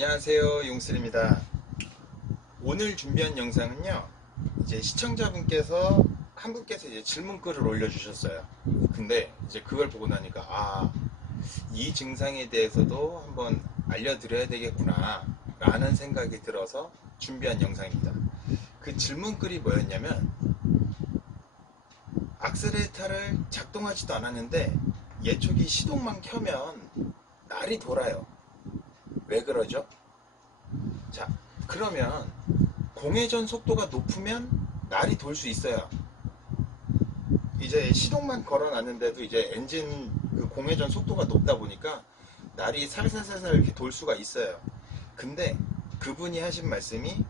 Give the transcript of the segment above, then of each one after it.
안녕하세요 용슬입니다. 오늘 준비한 영상은요 이제 시청자분께서 한 분께서 이제 질문글을 올려주셨어요. 근데 이제 그걸 보고 나니까 아 이 증상에 대해서도 한번 알려드려야 되겠구나 라는 생각이 들어서 준비한 영상입니다. 그 질문글이 뭐였냐면 악셀레이터를 작동하지도 않았는데 예초기 시동만 켜면 날이 돌아요 왜 그러죠? 자, 그러면 공회전 속도가 높으면 날이 돌 수 있어요. 이제 시동만 걸어놨는데도 이제 엔진 그 공회전 속도가 높다 보니까 날이 살살살살 이렇게 돌 수가 있어요. 근데 그분이 하신 말씀이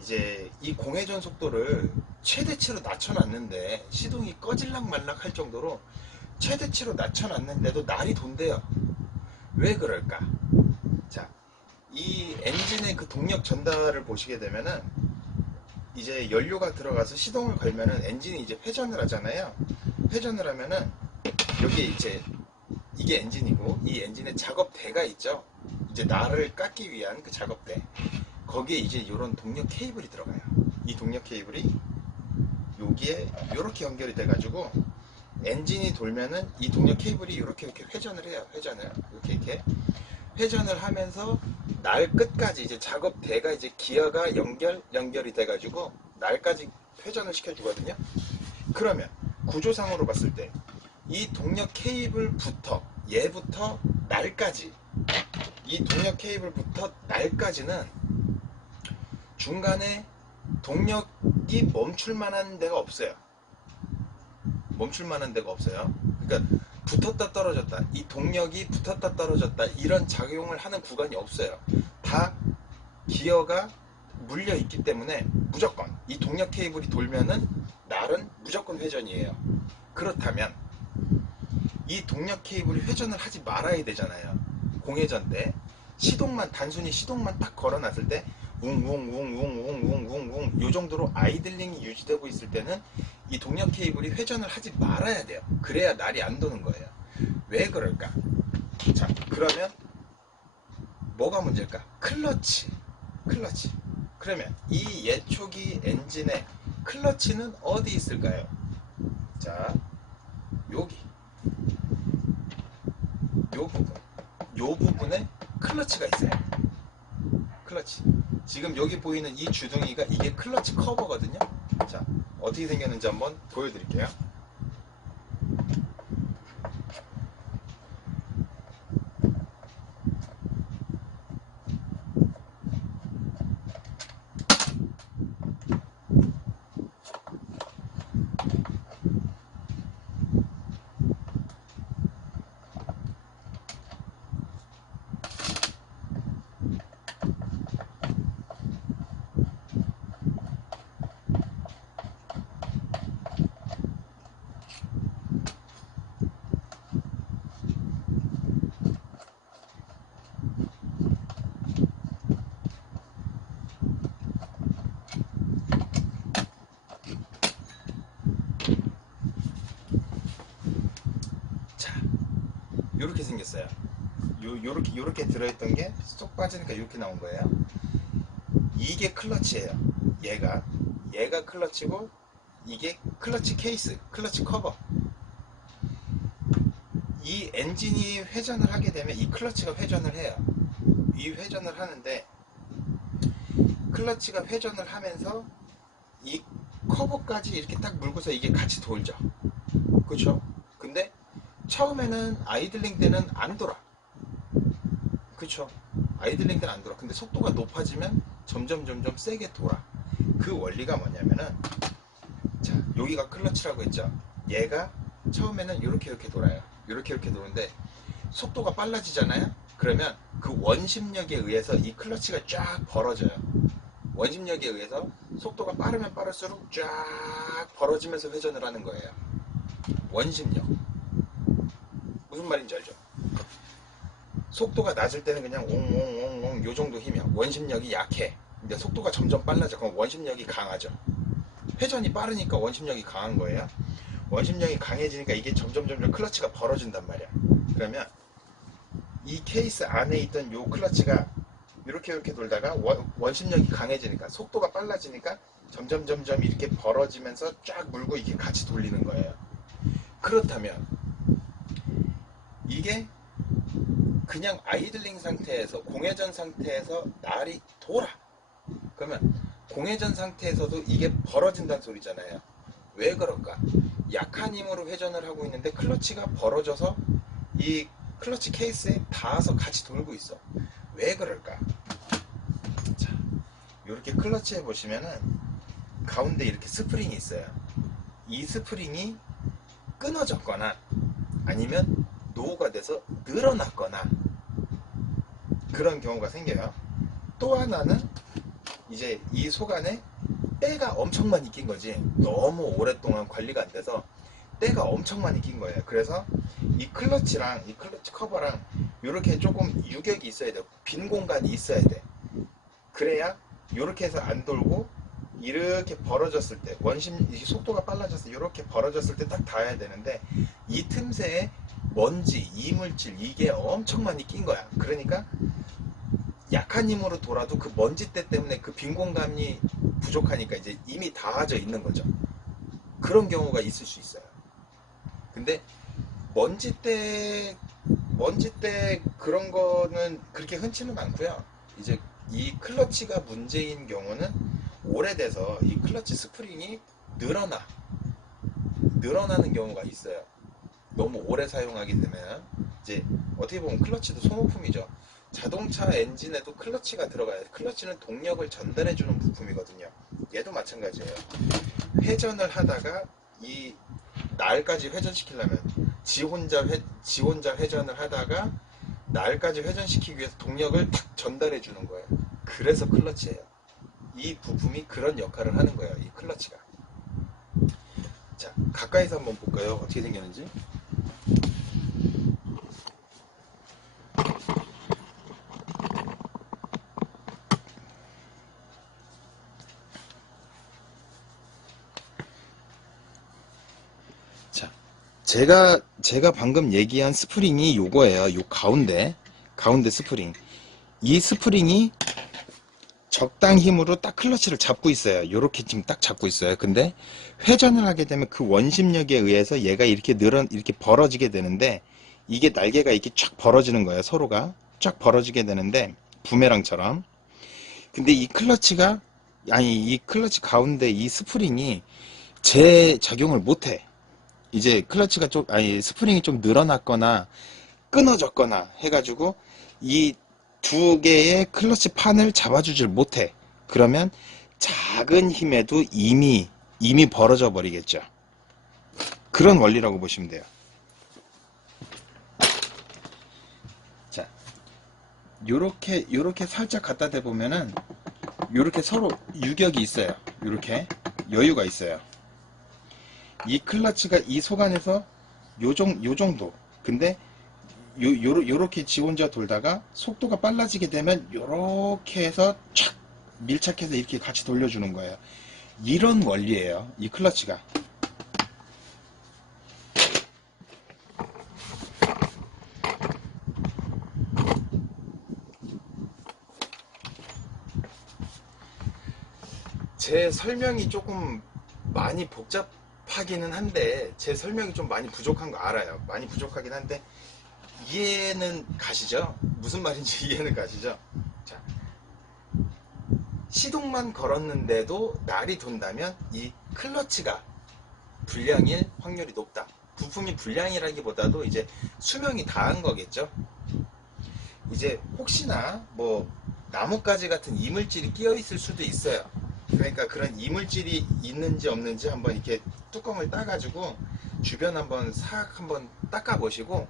이제 이 공회전 속도를 최대치로 낮춰놨는데 시동이 꺼질락 말락 할 정도로 최대치로 낮춰놨는데도 날이 돈대요. 왜 그럴까? 자, 이 엔진의 그 동력 전달을 보시게 되면은 이제 연료가 들어가서 시동을 걸면은 엔진이 이제 회전을 하잖아요. 회전을 하면은 여기에 이제 이게 엔진이고 이 엔진의 작업대가 있죠. 이제 나를 깎기 위한 그 작업대. 거기에 이제 이런 동력 케이블이 들어가요. 이 동력 케이블이 여기에 이렇게 연결이 돼가지고 엔진이 돌면은 이 동력 케이블이 이렇게 이렇게 회전을 해요. 회전을 이렇게 이렇게 회전을 하면서 날 끝까지 이제 작업대가 이제 기어가 연결 연결이 돼가지고 날까지 회전을 시켜주거든요. 그러면 구조상으로 봤을 때 이 동력 케이블부터 얘부터 날까지 이 동력 케이블부터 날까지는 중간에 동력이 멈출 만한 데가 없어요. 멈출 만한 데가 없어요. 그러니까 붙었다 떨어졌다 이 동력이 붙었다 떨어졌다 이런 작용을 하는 구간이 없어요 다 기어가 물려 있기 때문에 무조건 이 동력 케이블이 돌면은 날은 무조건 회전이에요 그렇다면 이 동력 케이블이 회전을 하지 말아야 되잖아요 공회전 때 시동만 단순히 시동만 딱 걸어놨을 때 웅웅웅웅웅웅웅웅 요 정도로 아이들링이 유지되고 있을 때는 이 동력 케이블이 회전을 하지 말아야 돼요. 그래야 날이 안 도는 거예요. 왜 그럴까? 자, 그러면 뭐가 문제일까? 클러치. 클러치. 그러면 이 예초기 엔진의 클러치는 어디 있을까요? 자, 여기. 요 부분. 요 부분에 클러치가 있어요. 클러치. 지금 여기 보이는 이 주둥이가 이게 클러치 커버거든요. 자, 어떻게 생겼는지 한번 보여드릴게요. 생겼어요. 요, 요렇게, 요렇게 들어있던 게 쏙 빠지니까 이렇게 나온 거예요. 이게 클러치예요. 얘가. 얘가 클러치고, 이게 클러치 케이스, 클러치 커버. 이 엔진이 회전을 하게 되면 이 클러치가 회전을 해요. 이 회전을 하는데, 클러치가 회전을 하면서 이 커버까지 이렇게 딱 물고서 이게 같이 돌죠. 근데 처음에는 아이들링 때는 안 돌아. 그쵸? 아이들링 때는 안 돌아. 근데 속도가 높아지면 점점 점점 세게 돌아. 그 원리가 뭐냐면은 자 여기가 클러치라고 했죠. 얘가 처음에는 이렇게 이렇게 돌아요. 이렇게 이렇게 도는데 속도가 빨라지잖아요. 그러면 그 원심력에 의해서 이 클러치가 쫙 벌어져요. 원심력에 의해서 속도가 빠르면 빠를수록 쫙 벌어지면서 회전을 하는 거예요. 원심력. 무슨 말인지 알죠? 속도가 낮을 때는 그냥 옹옹옹옹 요 정도 힘이야. 원심력이 약해. 근데 속도가 점점 빨라져. 그럼 원심력이 강하죠. 회전이 빠르니까 원심력이 강한 거예요. 원심력이 강해지니까 이게 점점 점점 클러치가 벌어진단 말이야. 그러면 이 케이스 안에 있던 요 클러치가 이렇게 이렇게 돌다가 원, 원심력이 강해지니까 속도가 빨라지니까 점점 점점 이렇게 벌어지면서 쫙 물고 이게 같이 돌리는 거예요. 그렇다면 이게 그냥 아이들링 상태에서 공회전 상태에서 날이 돌아. 그러면 공회전 상태에서도 이게 벌어진다는 소리잖아요. 왜 그럴까? 약한 힘으로 회전을 하고 있는데 클러치가 벌어져서 이 클러치 케이스에 닿아서 같이 돌고 있어. 왜 그럴까? 자, 이렇게 클러치에 보시면은 가운데 이렇게 스프링이 있어요. 이 스프링이 끊어졌거나 아니면 노후가 돼서 늘어났거나 그런 경우가 생겨요. 또 하나는 이제 이 속 안에 때가 엄청 많이 낀 거지. 너무 오랫동안 관리가 안 돼서 때가 엄청 많이 낀 거예요. 그래서 이 클러치랑 이 클러치 커버랑 이렇게 조금 유격이 있어야 돼. 빈 공간이 있어야 돼. 그래야 이렇게 해서 안 돌고 이렇게 벌어졌을 때 원심 이 속도가 빨라져서 이렇게 벌어졌을 때 딱 닿아야 되는데 이 틈새에 먼지, 이물질 이게 엄청 많이 낀 거야. 그러니까 약한 힘으로 돌아도 그 먼지때 때문에 그 빈 공간이 부족하니까 이제 이미 닿아져 있는 거죠. 그런 경우가 있을 수 있어요. 근데 먼지때 먼지때 그런 거는 그렇게 흔치는 않고요. 이제 이 클러치가 문제인 경우는 오래돼서 이 클러치 스프링이 늘어나 늘어나는 경우가 있어요. 너무 오래 사용하게 되면 이제 어떻게 보면 클러치도 소모품이죠. 자동차 엔진에도 클러치가 들어가요. 클러치는 동력을 전달해 주는 부품이거든요. 얘도 마찬가지예요. 회전을 하다가 이 날까지 회전시키려면 지 혼자 회, 지 혼자 회전을 하다가 날까지 회전시키기 위해서 동력을 탁 전달해 주는 거예요. 그래서 클러치예요. 이 부품이 그런 역할을 하는 거예요. 이 클러치가. 자, 가까이서 한번 볼까요? 어떻게 생겼는지. 자, 제가 제가 방금 얘기한 스프링이 요거예요. 요 가운데 가운데 스프링. 이 스프링이 적당 힘으로 딱 클러치를 잡고 있어요. 요렇게 지금 딱 잡고 있어요. 근데 회전을 하게 되면 그 원심력에 의해서 얘가 이렇게 늘어 이렇게 벌어지게 되는데 이게 날개가 이렇게 쫙 벌어지는 거예요. 서로가 쫙 벌어지게 되는데 부메랑처럼. 근데 이 클러치가 아니 이 클러치 가운데 이 스프링이 제 작용을 못 해. 이제 클러치가 좀 아니 스프링이 좀 늘어났거나 끊어졌거나 해가지고 이 두 개의 클러치 판을 잡아주질 못해. 그러면 작은 힘에도 이미 이미 벌어져 버리겠죠. 그런 원리라고 보시면 돼요. 자, 요렇게 요렇게 살짝 갖다 대 보면은 요렇게 서로 유격이 있어요. 요렇게 여유가 있어요. 이 클러치가 이 속 안에서 요, 정, 요 정도. 근데 요, 요, 요 렇게 지 혼자 돌다가 속도가 빨라지게 되면 요렇게 해서 촥 밀착해서 이렇게 같이 돌려주는 거예요. 이런 원리예요. 이 클러치가. 제 설명이 조금 많이 복잡하기는 한데 제 설명이 좀 많이 부족한 거 알아요. 많이 부족하긴 한데 이해는 가시죠? 무슨 말인지 이해는 가시죠? 자, 시동만 걸었는데도 날이 돈다면 이 클러치가 불량일 확률이 높다. 부품이 불량이라기보다도 이제 수명이 다한 거겠죠. 이제 혹시나 뭐 나뭇가지 같은 이물질이 끼어 있을 수도 있어요. 그러니까 그런 이물질이 있는지 없는지 한번 이렇게 뚜껑을 따가지고 주변 한번 싹 한번 닦아 보시고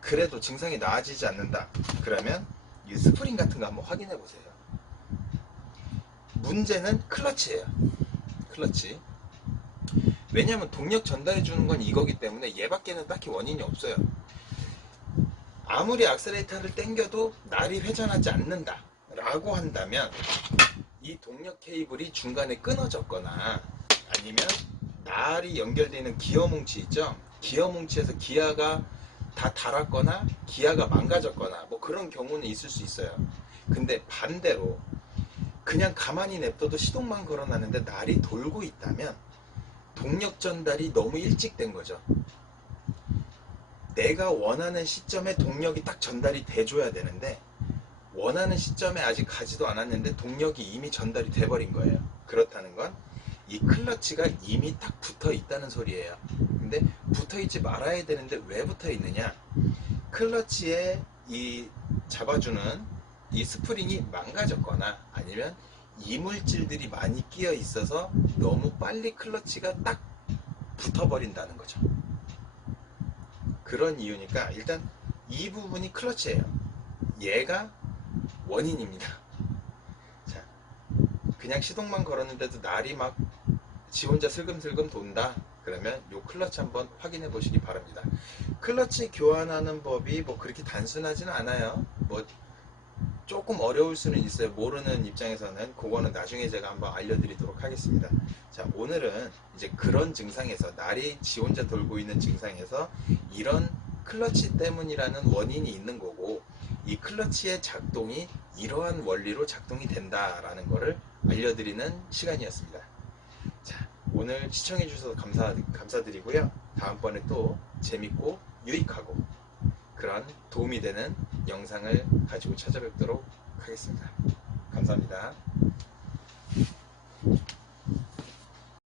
그래도 증상이 나아지지 않는다. 그러면 이 스프링 같은 거 한번 확인해 보세요. 문제는 클러치예요. 클러치. 왜냐하면 동력 전달해 주는 건 이거기 때문에 얘밖에는 딱히 원인이 없어요. 아무리 악셀레이터를 당겨도 날이 회전하지 않는다. 라고 한다면 이 동력 케이블이 중간에 끊어졌거나 아니면 날이 연결되는 기어 뭉치 있죠? 기어 뭉치에서 기아가 다 닳았거나 기아가 망가졌거나 뭐 그런 경우는 있을 수 있어요. 근데 반대로 그냥 가만히 냅둬도 시동만 걸어놨는데 날이 돌고 있다면 동력 전달이 너무 일찍 된 거죠. 내가 원하는 시점에 동력이 딱 전달이 돼줘야 되는데 원하는 시점에 아직 가지도 않았는데 동력이 이미 전달이 돼버린 거예요. 그렇다는 건 이 클러치가 이미 딱 붙어 있다는 소리예요. 근데 붙어 있지 말아야 되는데 왜 붙어 있느냐? 클러치에 이 잡아주는 이 스프링이 망가졌거나 아니면 이물질들이 많이 끼어 있어서 너무 빨리 클러치가 딱 붙어버린다는 거죠. 그런 이유니까 일단 이 부분이 클러치예요. 얘가 원인입니다. 자, 그냥 시동만 걸었는데도 날이 막 지 혼자 슬금슬금 돈다. 그러면 요 클러치 한번 확인해 보시기 바랍니다. 클러치 교환하는 법이 뭐 그렇게 단순하지는 않아요. 뭐 조금 어려울 수는 있어요. 모르는 입장에서는 그거는 나중에 제가 한번 알려드리도록 하겠습니다. 자, 오늘은 이제 그런 증상에서 날이 지 혼자 돌고 있는 증상에서 이런 클러치 때문이라는 원인이 있는 거고 이 클러치의 작동이 이러한 원리로 작동이 된다라는 거를 알려드리는 시간이었습니다. 자, 오늘 시청해 주셔서 감사, 감사드리고요. 다음번에 또 재밌고 유익하고 그런 도움이 되는 영상을 가지고 찾아뵙도록 하겠습니다. 감사합니다.